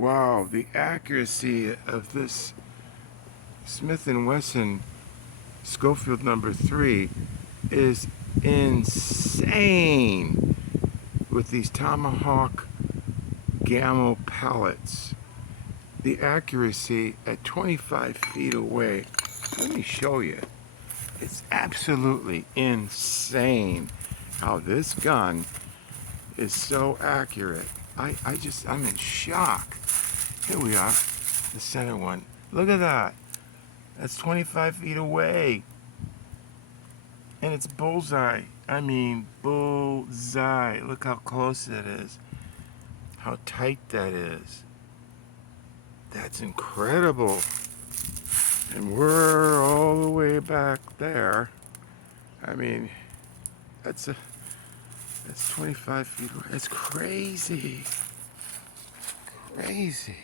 Wow, the accuracy of this Smith & Wesson Schofield number 3 is insane with these Tomahawk Gamma pellets. The accuracy at 25 feet away, let me show you. It's absolutely insane how this gun is so accurate. I'm in shock. Here we are, the center one. Look at that. That's 25 feet away. And it's bullseye. I mean, bullseye. Look how close it is. How tight that is. That's incredible. And we're all the way back there. I mean, that's 25 feet away. That's crazy. Crazy.